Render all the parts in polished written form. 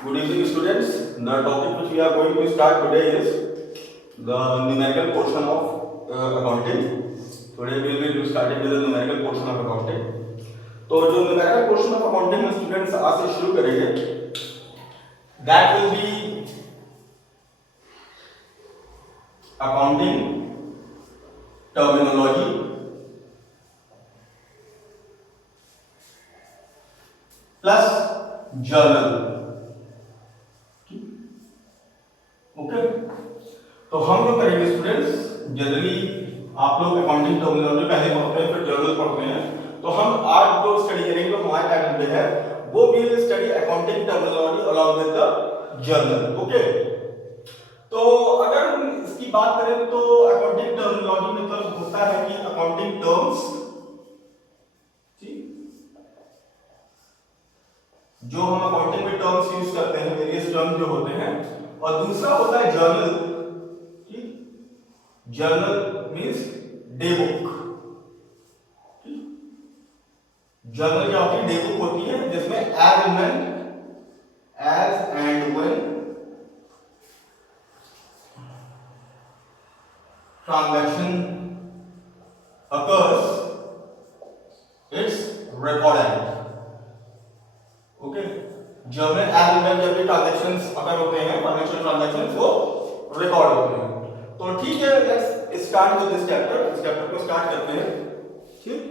Good evening, students. The topic which we are going to start today is the numerical portion of accounting. Today we will be starting with the numerical portion of accounting. तो जो numerical portion of accounting में students आज से शुरू करेंगे, that will be accounting terminology, plus journal. Okay तो हम लोग करेंगे स्टूडेंट्स, जनरली आप लोग अकाउंटिंग टर्मिनोलॉजी पहले पढ़ते हैं फिर जर्नल पढ़ते हैं, तो हम आज जो स्टडी करेंगे जो हमारे टाइटल पे है वो भी study accounting terminology along with the journal. Okay तो अगर हम इसकी बात करें तो अकाउंटिंग टर्मिनोलॉजी मतलब होता है कि अकाउंटिंग टर्म्स जो हम अकाउंटिंग में टर्म्स यूज करते हैं, वेरियस टर्म्स जो होते हैं, और दूसरा होता है journal. Journal means day book. Journal क्या होती है? डे बुक होती है जिसमें as and when transaction occurs it's recorded। Okay journal as and when जब भी ट्रांजैक्शंस अगर होते हैं, फाइनेंशियल ट्रांजैक्शंस वो रिकॉर्ड होते हैं। तो ठीक है, let's start with this chapter. इस चैप्टर को स्टार्ट करते हैं। ठीक,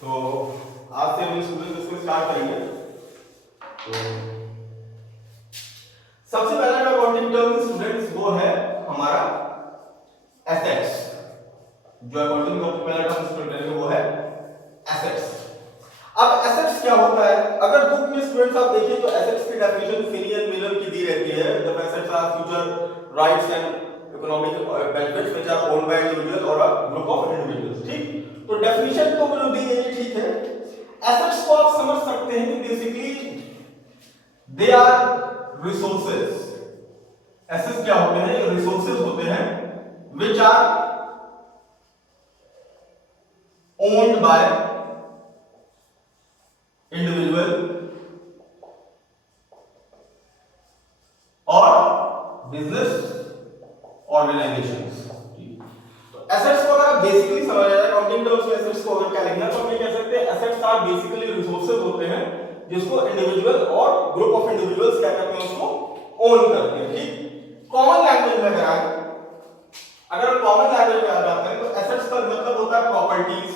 तो आज से हम स्टूडेंट्स इसको स्टार्ट करेंगे। तो सबसे पहला जो अकाउंटिंग टर्म स्टूडेंट्स वो है हमारा एसेट्स। जो अकाउंटिंग का पहला टर्म स्टूडेंट करेंगे वो है एसेट्स। अब एसेट्स क्या होता है? अगर बुक में स्टूडेंट्स आप देखिए तो एसेट्स की डेफिनेशन फिनी एंड मिलर की दी रहती है। The assets are future rights and economic benefits which are owned by individual और अ ग्रुप ऑफ इंडिविजुअल्स। ठीक, तो डेफिनेशन तो जो दी है ठीक है। एसेट्स को आप समझ सकते हैं कि basically they are resources. Assets क्या होते हैं? ये रिसोर्सेज होते हैं which are owned by individual or business organizations। तो एसेट्स को अगर बेसिकली समझ जाए अकाउंटिंग टर्म्स में, एसेट्स को अगर क्या लिखना तो हम ये कह सकते हैं एसेट्स आर बेसिकली रिसोर्सेज होते हैं जिसको इंडिविजुअल और ग्रुप ऑफ इंडिविजुअल्स क्या करते हैं, उसको ओन करते हैं। ठीक, कॉमन लैंग्वेज में अगर कॉमन लैंग्वेज में आ जाते हैं तो एसेट्स का मतलब होता है प्रॉपर्टीज।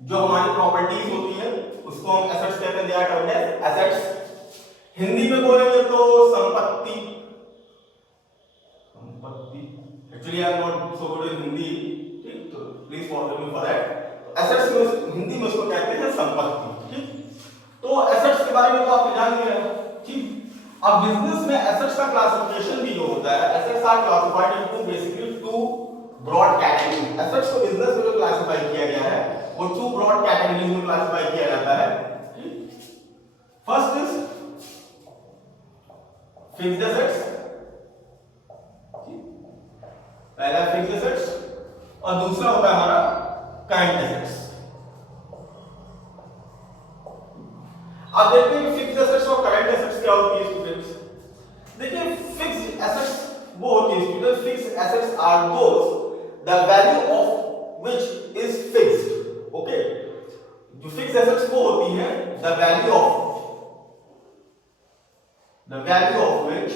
जो हमारी प्रॉपर्टीज होती है उसको हम एसेट्स कहते हैं, they are termed as assets. Hindi में बोलेंगे तो संपत्ति। Actually I am not so good in Hindi, ठीक, तो please forgive me for that. Assets में हिंदी में उसको कहते हैं संपत्ति। ठीक, तो एसेट्स के बारे में तो आपने जान लिया। ठीक, अब बिजनेस में एसेट्स का क्लासिफिकेशन भी जो होता है, assets are classified into basically two broad category. Assets को बिजनेस में जो क्लासिफाई किया गया है वो टू ब्रॉड कैटेगरीज में क्लासिफाई किया जाता है। फर्स्ट इज फिक्स्ड एसेट्स, पहला फिक्स्ड एसेट्स, और दूसरा होता है हमारा करंट एसेट्स। अब देखते हैं फिक्स्ड एसेट्स और करंट एसेट्स क्या होती है स्टूडेंट्स। देखिए फिक्स्ड एसेट्स वो होती है students, fixed assets are those the value of which is fixed. Okay, जो फिक्स्ड एसेट्स वो होती है the value of which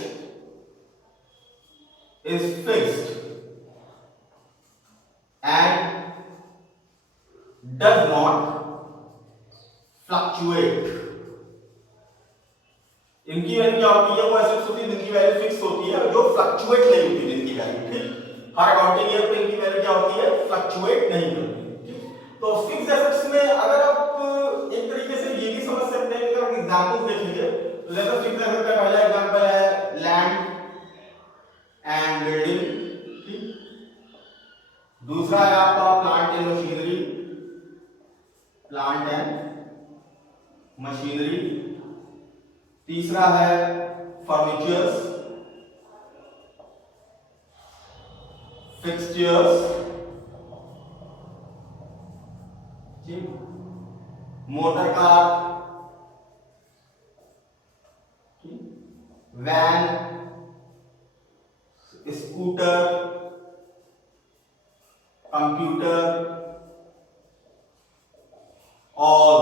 is fixed and does not fluctuate. इनकी वैल्यू क्या होती है? वो एसेट्स होती है जिनकी वैल्यू फिक्स होती है और जो फ्लक्चुएट नहीं होती जिनकी वैल्यू। ठीक, हर अकाउंटिंग ईयर पे इनकी वैल्यू क्या होती है? फ्लक्चुएट नहीं होती। तो फिक्स्ड एसेट्स में अगर आप एक तरीके से ये भी समझ सकते हैं कि अगर एग्जांपल्स देखेंगे तो जैसे फिक्स्ड एसेट का पहला एग्जांपल है लैंड एंड बिल्डिंग। ठीक, दूसरा है आपका प्लांट एंड मशीनरी। तीसरा है furnitures, fixtures, motor car, van, scooter, computer, all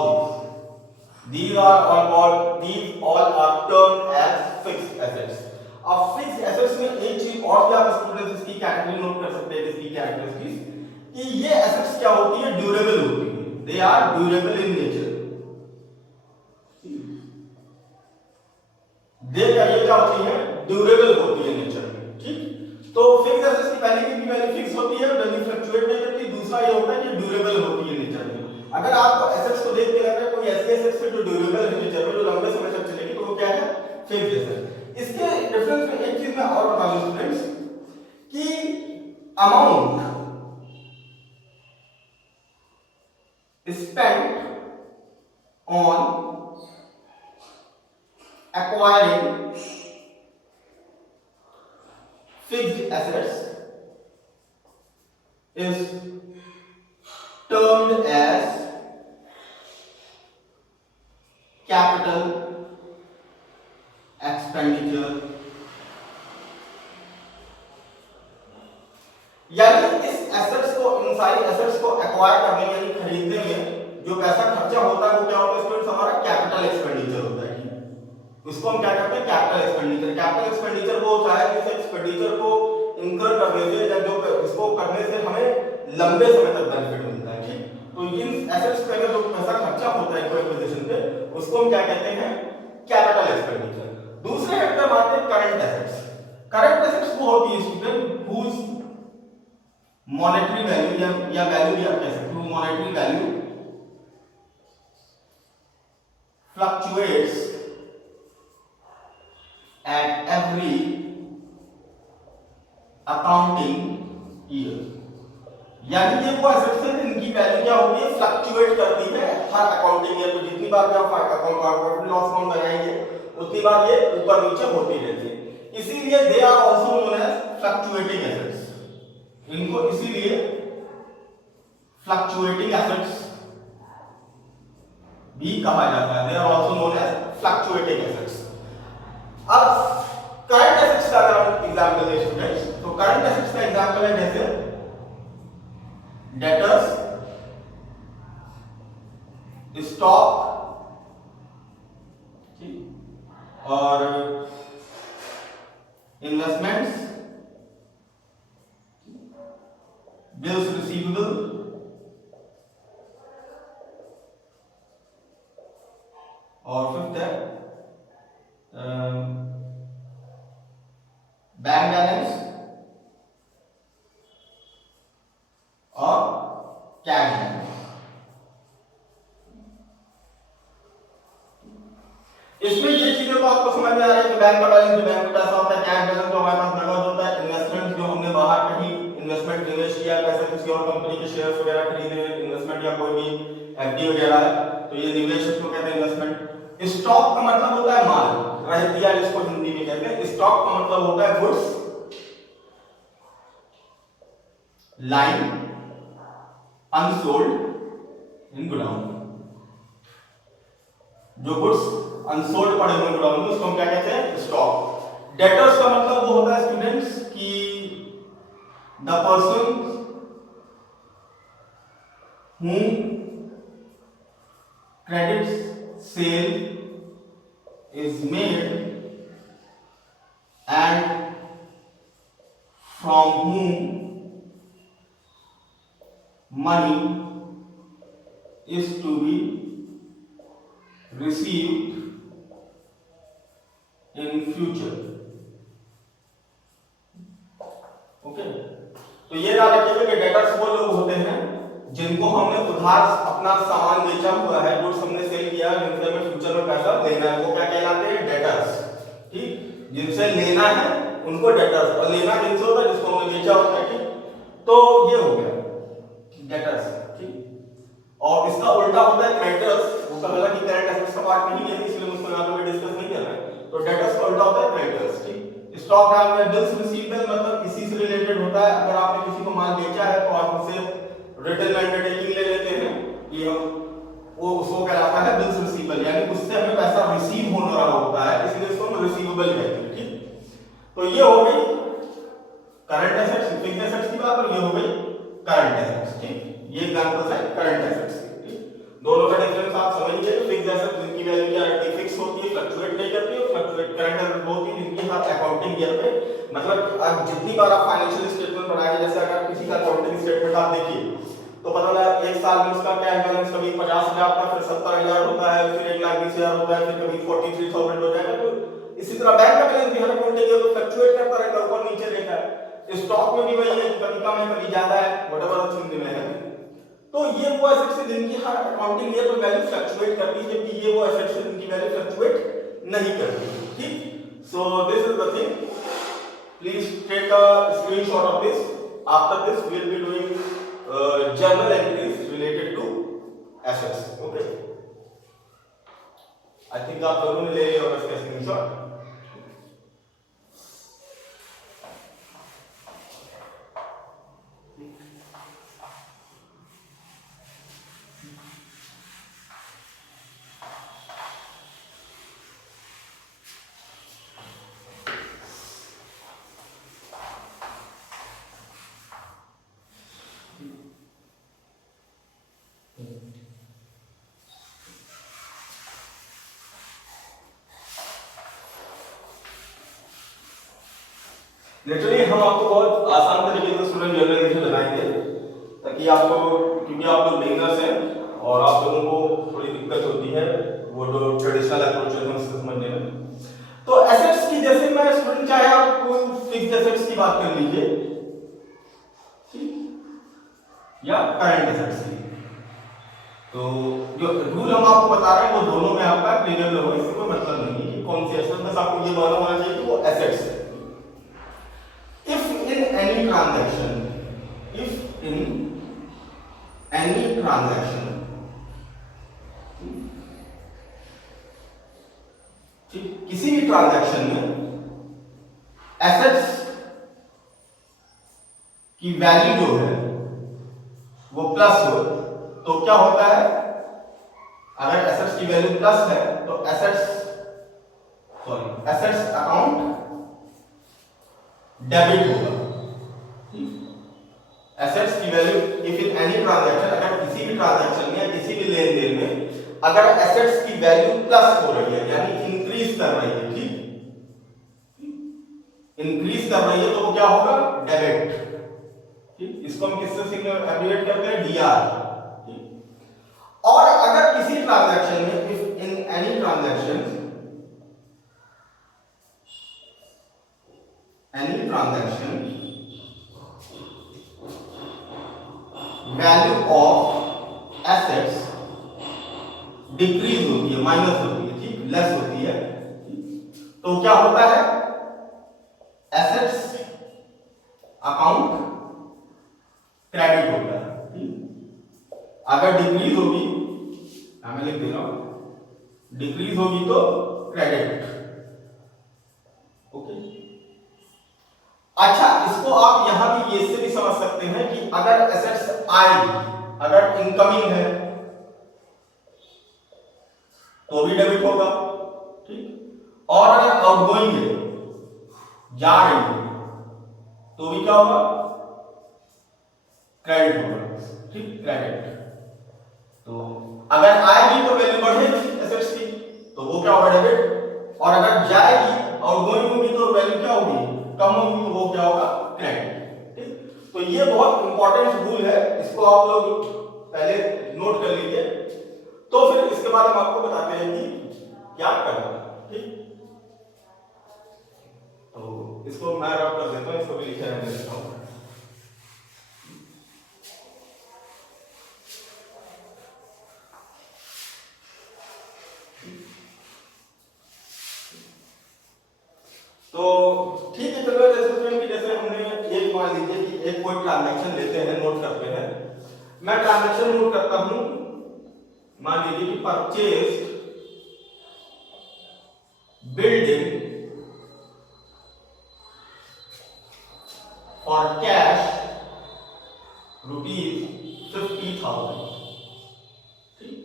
these all are termed as fixed assets. अब फिक्स्ड एसेट्स में एक चीज और भी आप स्टूडेंट्स इसकी कैटेगरी नोट कर सकते हैं, इसकी कैरेक्टरिस्टिक्स कि ये एसेट्स क्या होती है, ड्यूरेबल होती है, they are durable in nature. ये क्या होती है, ड्यूरेबल होती है नेचर में, ठीक। तो फिक्स्ड एसेट्स की पहले की वैल्यू फिक्स होती है, वैल्यू फ्लक्चुएट नहीं करती। दूसरा ये होता है कि ड्यूरेबल होती है नेचर में। अगर आप एसेट्स को देख के लग रहा है कोई ऐसी एसेट्स है जो ड्यूरेबल है नेचर में, जो लंबे समय तक चलेगी, तो वो क्या है, फिक्स्ड एसेट। इसके डिफरेंस में एक चीज मैं और बता दूं स्टूडेंट्स कि amount spent on acquiring fixed assets is termed as capital expenditure। यानी इस एसेट्स को, इन सारी एसेट्स को एक्वायर करने यानी खरीदने में जो पैसा खर्चा होता है वो क्या होता है स्टूडेंट्स, हमारा कैपिटल एक्सपेंडिचर होता है, ठीक। उसको हम क्या कहते हैं, कैपिटल एक्सपेंडिचर। कैपिटल एक्सपेंडिचर वो होता है जिस एक्सपेंडिचर को इनकर करने से या जो इसको करने से हमें लंबे समय तक बेनिफिट मिलता है, ठीक। तो इन एसेट्स पे जो पैसा खर्चा होता है कोई एक्विजिशन पे, उसको हम क्या कहते हैं, कैपिटल एक्सपेंडिचर। दूसरे हेड पे बात है करंट एसेट्स। करंट एसेट्स वो होती है स्टूडेंट हुज मॉनेटरी वैल्यू या वैल्यू भी आप कह सकते हो, monetary value fluctuates at every accounting year. यानी ये वो एसेट्स हैं जिनकी वैल्यू क्या होती है, फ्लक्चुएट करती है हर अकाउंटिंग ईयर में। जितनी बार भी आप प्रॉफिट लॉस अकाउंट बनाएंगे उतनी बार ये ऊपर नीचे होती रहती है। इसीलिए they are also known as fluctuating assets. इनको इसीलिए फ्लक्चुएटिंग एसेट्स भी कहा जाता है, they are also known as fluctuating assets. अब करंट एसेट्स का अगर एग्जांपल दें स्टूडेंट्स, तो करंट एसेट्स का एग्जांपल है जैसे डेटर्स, स्टॉक और इन्वेस्टमेंट्स, बिल्स रिसीवेबल और फिफ्थ है बैंक बैलेंस और कैश बैलेंस। इसमें ये चीजें तो आपको समझ में आ रही है कि बैंक का बैलेंस जो बैंक का पैसा होता है, कैश बैलेंस जो हमारे पास नगद होता है, इन्वेस्टमेंट जो हमने बाहर कहीं इन्वेस्टमेंट निवेश किया, पैसे किसी और कंपनी के शेयर्स वगैरह खरीदे, इन्वेस्टमेंट या कोई भी एफडी वगैरह है, तो ये निवेश इसको कहते हैं इन्वेस्टमेंट। स्टॉक का मतलब होता है माल, रहतिया जिसको हिंदी में कहते हैं। स्टॉक का मतलब होता है गुड्स लाइन अनसोल्ड इन गोडाउन। जो गुड्स अनसोल्ड पड़े हुए गोडाउन में उसको हम क्या कहते हैं, स्टॉक। डेटर्स का मतलब वो होता है स्टूडेंट्स कि the person whom credit sale is made and from whom money is to be received in future। Okay, तो ये याद रखिएगा कि डेटर्स वो लोग होते हैं जिनको हमने उधार अपना सामान बेचा हुआ है, गुड्स हमने सेल किया, जिनसे हमें फ्यूचर में पैसा लेना है, वो क्या कहलाते हैं, डेटर्स, ठीक। जिनसे लेना है उनको डेटर्स, और लेना जिनसे होता है जिसको हमने बेचा होता है, ठीक। तो ये हो गया डेटर्स, ठीक। और इसका उल्टा होता है क्रेडिटर्स। वो कहा कि करंट एसेट्स का पार्ट नहीं है इसलिए उसको यहां पे डिस्कस नहीं करना है। तो डेटर्स का उल्टा होता है क्रेडिटर्स, ठीक। स्टॉक नाम में बिल्स रिसीवेबल मतलब इसी से रिलेटेड होता है। अगर आपने किसी को माल बेचा है तो आप उससे रिटर्न अंडरटेकिंग ले लेते हैं कि हम वो उसको कहलाता करंट एसेट्स, फिक्स्ड एसेट्स की बात, और ये हो गई करंट एसेट्स। ठीक, ये एग्जांपल्स है करंट एसेट्स के। ठीक, दोनों का डिफरेंस आप समझ गए। फिक्स्ड एसेट्स जिनकी वैल्यू क्या रहती है, फिक्स होती है, फ्लक्चुएट नहीं करती है। फ्लक्चुएट करंट एसेट्स होती है जिनकी आप अकाउंटिंग ईयर पे, मतलब अब जितनी बार आप फाइनेंशियल स्टेटमेंट बनाएंगे, जैसे अगर किसी का अकाउंटिंग स्टेटमेंट आप देखिए तो पता लगा एक साल में उसका कैश बैलेंस कभी 50,000 का, फिर 70,000 होता है, फिर 1,20,000 होता है, फिर कभी 43,000 हो जाएगा। तो इसी तरह बैंक का बैलेंस भी हर अकाउंटिंग ईयर में फ्लक्चुएट करता रहता है, ऊपर नीचे रहता है। स्टॉक में भी वही है, कभी कम है कभी ज्यादा है, व्हाटएवर द थिंग में है। तो ये वो एसेट्स है जिनकी हर अकाउंटिंग ईयर में वैल्यू फ्लक्चुएट करती है, जबकि ये वो एसेट्स है जिनकी वैल्यू फ्लक्चुएट नहीं करती। ठीक, so this is the thing. Please take a screenshot of this. After this we will be doing journal entries related to assets. Okay, I think आप लोगों ने ले लिया होगा इसका स्क्रीनशॉट। लिटरली हम आपको बहुत आसान तरीके से स्टूडेंट जर्नल एंट्री लगाएंगे, ताकि आपको, क्योंकि आप लोग बिगिनर्स हैं और आप लोगों को थोड़ी दिक्कत होती है वो जो ट्रेडिशनल अप्रोच है उसको समझने में। तो एसेट्स की, जैसे मैं स्टूडेंट, चाहे आप कोई फिक्स्ड एसेट्स की बात कर लीजिए या करंट एसेट्स की, तो जो रूल हम आपको बता रहे हैं वो दोनों में आपका क्लियर हो, इससे कोई मतलब नहीं है कि कौन सी एसेट, बस आपको ये मालूम होना चाहिए कि वो एसेट्स है। Any transaction, if in any transaction, किसी भी ट्रांजैक्शन में एसेट्स की वैल्यू जो है वो प्लस हो, तो क्या होता है, अगर एसेट्स की वैल्यू प्लस है तो एसेट्स अकाउंट डेबिट होगा। एसेट्स की value if in any transaction, अगर किसी भी ट्रांजैक्शन में या किसी भी लेन देन में अगर एसेट्स की वैल्यू प्लस हो रही है, यानी इंक्रीज कर रही है, ठीक, इंक्रीज कर रही है, तो वो क्या होगा, डेबिट। ठीक, इसको हम किससे एब्रिविएट करते हैं, डीआर। और अगर किसी ट्रांजैक्शन में, if in any transaction value of assets decrease होती है, माइनस होती है, ठीक, लेस होती है, तो क्या होता है, एसेट्स अकाउंट क्रेडिट होता है। अगर डिक्रीज होगी, मैं लिख दे रहा हूं, डिक्रीज होगी तो क्रेडिट। ओके, अच्छा, इसको आप यहां भी ये से भी समझ सकते हैं कि अगर एसेट्स आएगी, अगर इनकमिंग है तो भी डेबिट होगा, ठीक, और अगर आउटगोइंग है, जा रही है, तो भी क्या होगा, क्रेडिट होगा, ठीक, क्रेडिट। तो अगर आएगी तो वैल्यू बढ़ेगी एसेट्स की, तो वो क्या होगा, डेबिट, और अगर जाएगी, आउटगोइंग होगी, तो वैल्यू क्या होगी, कम होगी, तो वो क्या होगा, क्रेडिट। ठीक, तो ये बहुत इंपॉर्टेंट रूल है, इसको आप लोग पहले नोट कर लीजिए, तो फिर इसके बाद हम आपको बताते हैं कि क्या करना है। ठीक, तो इसको मैं रब कर देता हूं, इसको भी लिखे रहने देता हूं। तो ठीक है, चलो, जैसे हमने एक, मान लीजिए कि एक कोई ट्रांजैक्शन लेते हैं, नोट करते हैं, मैं ट्रांजैक्शन नोट करता हूं, मान लीजिए कि परचेज बिल्डिंग फॉर कैश ₹50,000, ठीक,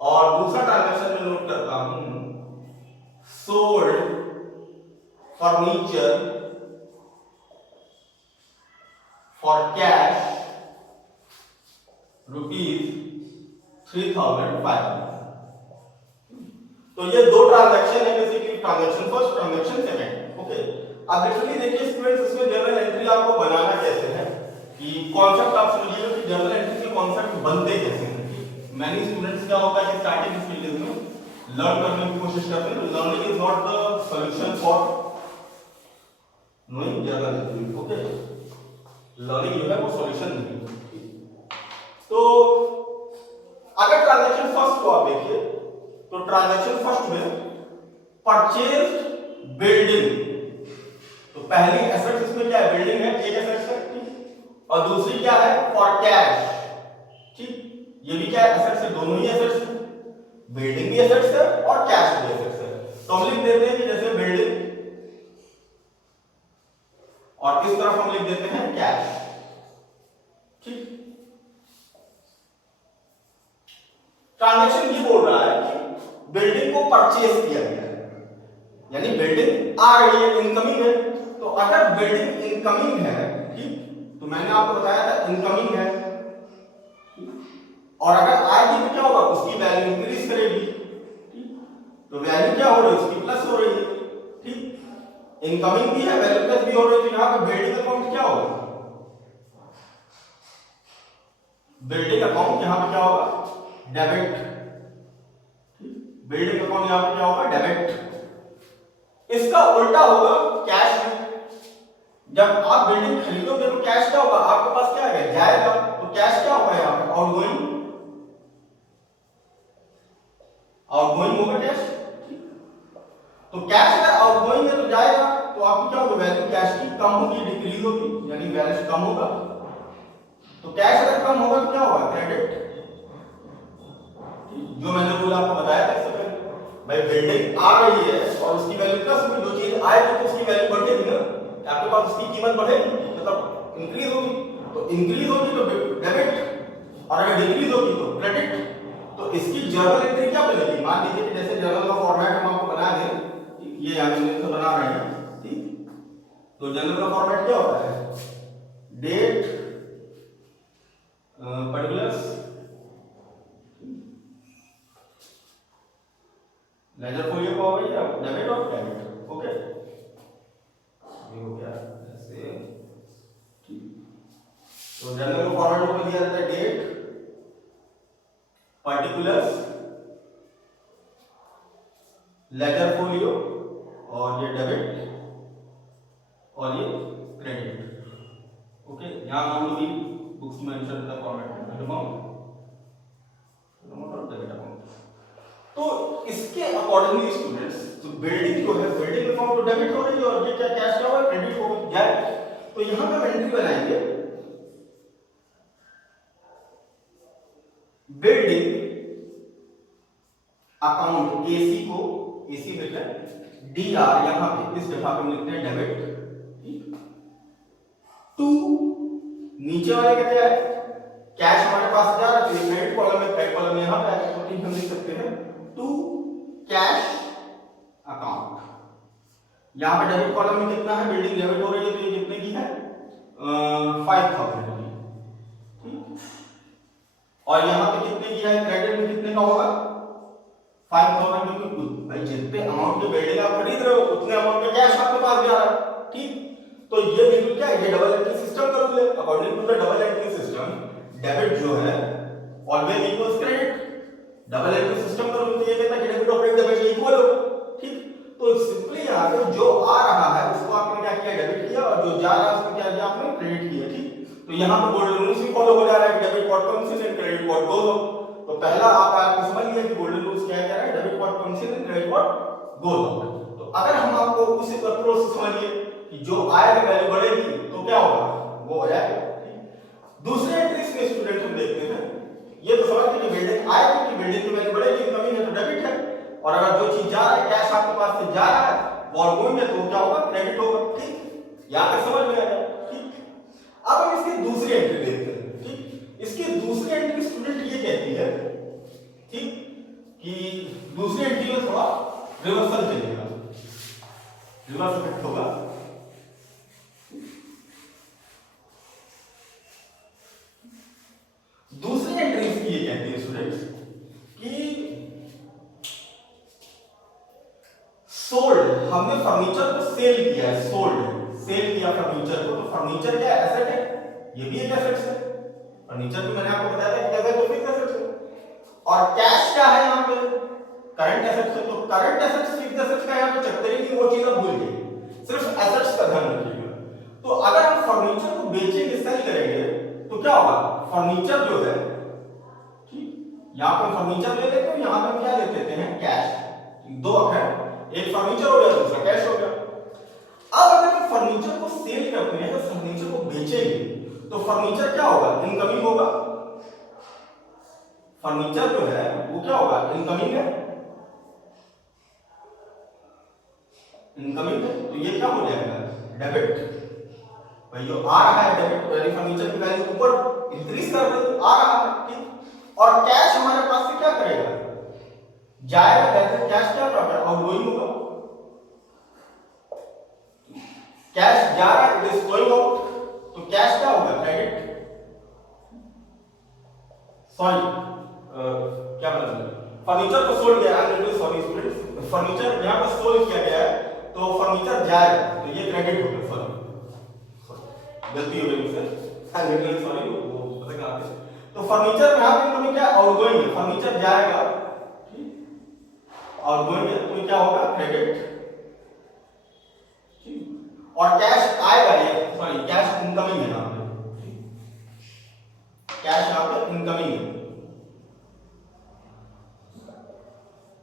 और दूसरा ट्रांजैक्शन में नोट करता हूं, सोल्ड फर्नीचर फॉर कैश ₹3,500। तो ये दो ट्रांजैक्शन है, basically transaction first, transaction second. Okay, अब लिटरली देखिए स्टूडेंट्स, इसमें जर्नल एंट्री आपको बनाना कैसे है कि कॉन्सेप्ट आप समझिएगा कि जर्नल एंट्री के कॉन्सेप्ट बनते कैसे हैं। मैनी स्टूडेंट्स क्या होता है कि स्टार्टिंग स्टेज में लर्न करने की कोशिश करते हैं, learning is not the solution for knowing journal entry. Okay, learning जो है वो सॉल्यूशन नहीं। तो अगर ट्रांजैक्शन फर्स्ट को आप देखिए तो ट्रांजैक्शन फर्स्ट में परचेज बिल्डिंग, तो पहली एसेट इसमें क्या है, बिल्डिंग है, एक एसेट है, और दूसरी क्या है, फॉर कैश। ठीक, ये भी क्या है, एसेट्स है, दोनों ही एसेट्स है, बिल्डिंग भी एसेट्स है और कैश भी एसेट्स है। तो हम लिख देते हैं कि जैसे बिल्डिंग और इस तरफ हम लिख देते हैं कैश। ठीक, ट्रांजैक्शन ये बोल रहा है कि बिल्डिंग को परचेज किया गया है, यानी बिल्डिंग आ रही है, इनकमिंग है। तो अगर बिल्डिंग इनकमिंग है, ठीक, तो मैंने आपको बताया था इनकमिंग है, और अगर आएगी तो क्या होगा, उसकी वैल्यू इंक्रीज करेगी। तो वैल्यू क्या हो रही है, उसकी प्लस हो रही है। ठीक, इनकमिंग भी है, वैल्यू प्लस भी हो रही है, तो यहां पे बिल्डिंग अकाउंट क्या होगा, बिल्डिंग अकाउंट यहां पे क्या होगा, डेबिट। बिल्डिंग अकाउंट यहां पे क्या होगा, डेबिट। इसका उल्टा होगा कैश में। जब आप बिल्डिंग खरीदोगे तो कैश क्या होगा, आपके पास क्या है, जाएगा, तो कैश क्या होगा यहां पे, आउटगोइंग, आउटगोइंग होगा कैश। तो कैश अगर आउटगोइंग है तो जाएगा, तो आपकी क्या होगी, वैल्यू कैश की कम होगी, डिक्रीज होगी, यानी बैलेंस कम होगा। तो कैश अगर कम होगा तो क्या होगा, क्रेडिट। जो मैंने रूल आपको बताया था इससे पहले, भाई बिल्डिंग आ रही है और उसकी वैल्यू प्लस होगी, जो चीज आएगी तो उसकी वैल्यू बढ़ेगी ना, आपके पास उसकी कीमत बढ़ेगी, मतलब इंक्रीज होगी। तो इंक्रीज होगी तो डेबिट, और अगर डिक्रीज होगी तो क्रेडिट। तो इसकी जर्नल एंट्री क्या बनेगी, मान लीजिए कि जैसे जर्नल का फॉर्मेट हम आपको बना दें, ये हमने तो बना रहे हैं, ठीक। तो जर्नल का फॉर्मेट क्या होता है, डेट, पर्टिकुलर्स, लेजर फोलियो का होगा या डेबिट और क्रेडिट। ओके, ये हो गया ऐसे, ठीक। तो जर्नल का फॉर्मेट में दिया जाता है डेट, पर्टिकुलर्स, लेजर फोलियो, और ये डेबिट और ये क्रेडिट। ओके, यहां अमाउंट भी बुक्स में mention in the format amount और डेबिट अमाउंट। तो इसके अकॉर्डिंगली स्टूडेंट्स, तो बिल्डिंग जो है, बिल्डिंग अकाउंट तो डेबिट हो रही है और ये क्या कैश क्या होगा, क्रेडिट हो जाए। तो यहां पे हम एंट्री बनाएंगे, बिल्डिंग अकाउंट एसी को, एसी लिखते हैं डीआर, यहां पे इस जगह पे लिखते हैं डेबिट, टू, नीचे वाले का क्या है, कैश हमारे पास जा रहा है, क्रेडिट कॉलम में, क्रेडिट कॉलम यहां पे आएगा, तो हम लिख सकते हैं टू कैश अकाउंट। यहां पे डेबिट कॉलम में कितना है, बिल्डिंग डेबिट हो रही है, तो ये कितने की है, 5000 की, ठीक। और यहां पे कितने की है, क्रेडिट में कितने का होगा, 5000, क्योंकि भाई जितने अमाउंट की बिल्डिंग आप खरीद रहे हो उतने अमाउंट का कैश आपके पास जा रहा है, ठीक। तो ये बिल्कुल क्या है, ये डबल एंट्री सिस्टम का रूल है। According to the double entry system, debit जो है always equals credit. Double entry system का रूल तो ये कहता है कि डेबिट और क्रेडिट इक्वल होगा, ठीक। तो सिंपली यहां पे जो आ रहा है उसको आपने क्या किया, डेबिट किया, और जो जा रहा है उसको क्या किया, आपने क्रेडिट किया, ठीक। तो यहां पे गोल्डन रूल्स भी फॉलो हो जा रहा है, debit what comes in and credit what goes out. तो पहला आपने समझ लिया कि गोल्डन रूल्स क्या है, debit what comes in and credit what goes out. तो अगर हम आपको उसी अप्रोच से समझिए कि जो आएगा वैल्यू बढ़ेगी तो क्या होगा, वो हो जाएगा, ठीक। दूसरे एंट्रीज में स्टूडेंट हम देखते हैं, ये तो समझते हैं कि बिल्डिंग आएगी, कि बिल्डिंग की वैल्यू बढ़ेगी, इनकमिंग है तो डेबिट है, और अगर जो चीज जा रहा है, कैश आपके पास से जा रहा है, आउटगोइंग है, तो क्या होगा, क्रेडिट होगा, ठीक। यहां तक समझ में आया, ठीक। अब हम इसकी दूसरी एंट्री देखते हैं, ठीक। इसकी दूसरी एंट्री स्टूडेंट ये कहती है, ठीक, कि दूसरी एंट्री में थोड़ा रिवर्सल चलेगा, रिवर्स इफेक्ट होगा। फर्नीचर को सेल किया है, सोल्ड है, सेल किया फर्नीचर को, तो फर्नीचर क्या एसेट है, ये भी एक एसेट है। फर्नीचर भी मैंने आपको बताया था कि कोई फिक्स एसेट है। और कैश क्या है यहाँ पे, करंट एसेट्स है। तो करंट एसेट्स फिक्स एसेट्स का यहाँ पे चक्कर ही नहीं, वो चीज अब भूल गए, सिर्फ एसेट्स का ध्यान रखिएगा। तो अगर हम फर्नीचर को बेचेंगे, सेल करेंगे, तो क्या होगा, फर्नीचर जो है, यहाँ पे फर्नीचर ले लेते हैं, यहाँ पे क्या ले लेते हैं, कैश। दो है, एक फर्नीचर हो गया, दूसरा कैश हो गया। अब अगर हम फर्नीचर को सेल करते हैं, तो फर्नीचर को बेचेंगे, तो फर्नीचर क्या होगा, इनकमिंग होगा। फर्नीचर जो है वो क्या होगा, इनकमिंग है, इनकमिंग है। तो ये क्या हो जाएगा, डेबिट। भाई जो आ रहा है डेबिट, यानी फर्नीचर की वैल्यू ऊपर इंक्रीज कर रही है, आ रहा है, ठीक। और कैश हमारे पास से क्या करेगा, जाएगा, कैसे कैश क्या करता है, आउटगोइंग होगा। कैश जा रहा है, इट इज गोइंग आउट, तो कैश क्या होगा, क्रेडिट। सॉरी, क्या मतलब, फर्नीचर को सोल्ड किया है, सॉरी स्टूडेंट्स, फर्नीचर यहां पर सोल्ड किया गया है, तो फर्नीचर जाएगा, तो ये क्रेडिट होगा। सॉरी गलती हो गई मुझसे, सॉरी, वो पता कहां पे। तो फर्नीचर यहां पे इनकमिंग क्या, आउटगोइंग है, फर्नीचर जाएगा, ठीक, आउटगोइंग है, तो क्या होगा, क्रेडिट। और कैश आएगा, ये सॉरी कैश इनकमिंग है यहां पे, कैश यहां पे इनकमिंग है,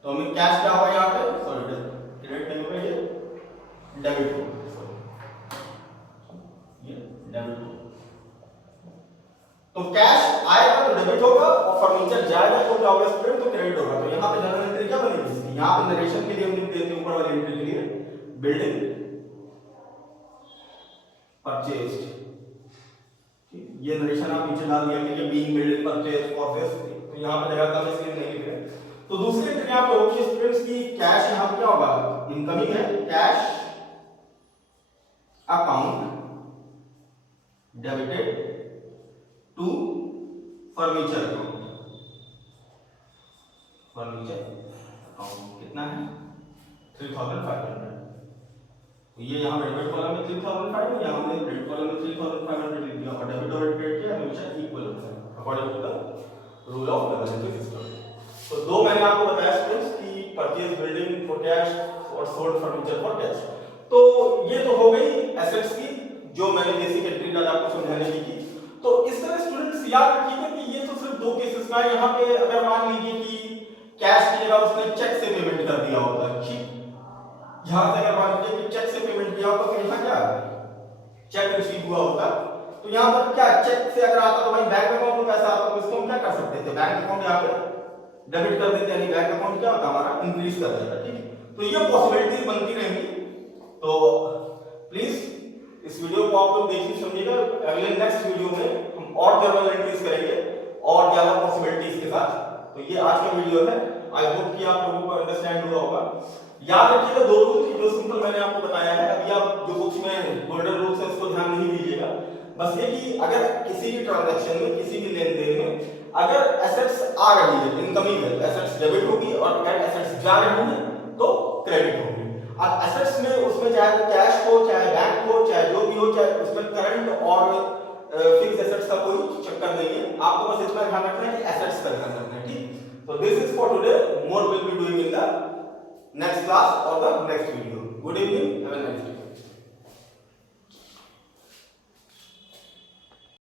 तो हमें कैश क्या होगा यहां पे, सॉरी क्रेडिट नहीं होगा, ये डेबिट होगा, ये डेबिट होगा। तो कैश आएगा तो डेबिट होगा, और फर्नीचर जाएगा तो क्या होगा स्टूडेंट, तो क्रेडिट होगा। तो यहां पे जनरल एंट्री क्या बनेगी इसकी, यहां पे नरेशन के लिए हम लिखते हैं ऊपर वाली एंट्री के लिए, बिल्डिंग परचेज्ड, ठीक, ये नरेशन आप नीचे डाल दिया कि ये being building purchase for this, तो यहां पे जगह कम इसलिए नहीं लिख रहे। तो दूसरी एंट्री यहां पे होगी स्टूडेंट्स की, कैश यहां पे क्या होगा, इनकमिंग है, cash account debited to furniture account, furniture account कितना है, 3500। तो ये यहाँ डेबिट कॉलम में 3005, यहाँ हमने क्रेडिट कॉलम में 3500 लिख दिया, और डेबिट और क्रेडिट के हमेशा इक्वल होता है according to the rule of double entry system. तो दो मैंने आपको बताया स्टूडेंट्स की, परचेज बिल्डिंग फॉर कैश और सोल्ड फर्नीचर फॉर कैश। तो ये तो हो गई एसेट्स की, जो मैंने बेसिक एंट्री डाल आपको समझाने की थी। तो इस तरह स्टूडेंट्स याद रखिएगा कि ये तो सिर्फ दो केसेस में, यहाँ पे अगर मान लीजिए कि कैश की जगह उसने चेक से पेमेंट कर दिया होता है, ठीक, यहां से अगर मान लीजिए कि चेक से पेमेंट किया होता, तो यहाँ क्या चेक रिसीव हुआ होता, तो यहाँ पर क्या चेक से अगर आता तो भाई बैंक अकाउंट में पैसा आता, तो इसको हम क्या कर सकते थे, बैंक अकाउंट यहाँ पे डेबिट कर देते, यानी बैंक अकाउंट क्या होता हमारा इंक्रीज कर देता, ठीक। तो ये पॉसिबिलिटीज बनती रहेंगी। तो प्लीज इस वीडियो को आप लोग देखिए, समझिएगा। अगले नेक्स्ट वीडियो में हम और जर्नल एंट्रीज करेंगे और ज्यादा पॉसिबिलिटीज के साथ। तो ये आज का वीडियो है, आई होप कि आप लोगों को अंडरस्टैंड हुआ होगा। याद रखिएगा दो रूल जो सिंपल मैंने आपको बताया है, अभी आप जो बुक्स में गोल्डन रूल्स है उसको ध्यान नहीं दीजिएगा। बस ये कि अगर किसी भी ट्रांजैक्शन में, किसी भी लेन देन में अगर एसेट्स आ रही है, इनकमिंग है, तो एसेट्स डेबिट होगी, और अगर एसेट्स जा रही है तो क्रेडिट होगी। अब एसेट्स में उसमें चाहे तो कैश हो, चाहे बैंक हो, चाहे जो भी हो, चाहे उसमें करंट और फिक्स एसेट्स का कोई चक्कर नहीं है। आपको बस इतना ध्यान रखना है कि एसेट्स का ध्यान रखना है, ठीक। तो this is for today, more will be doing in the next class or the next video. Good evening, have a nice day.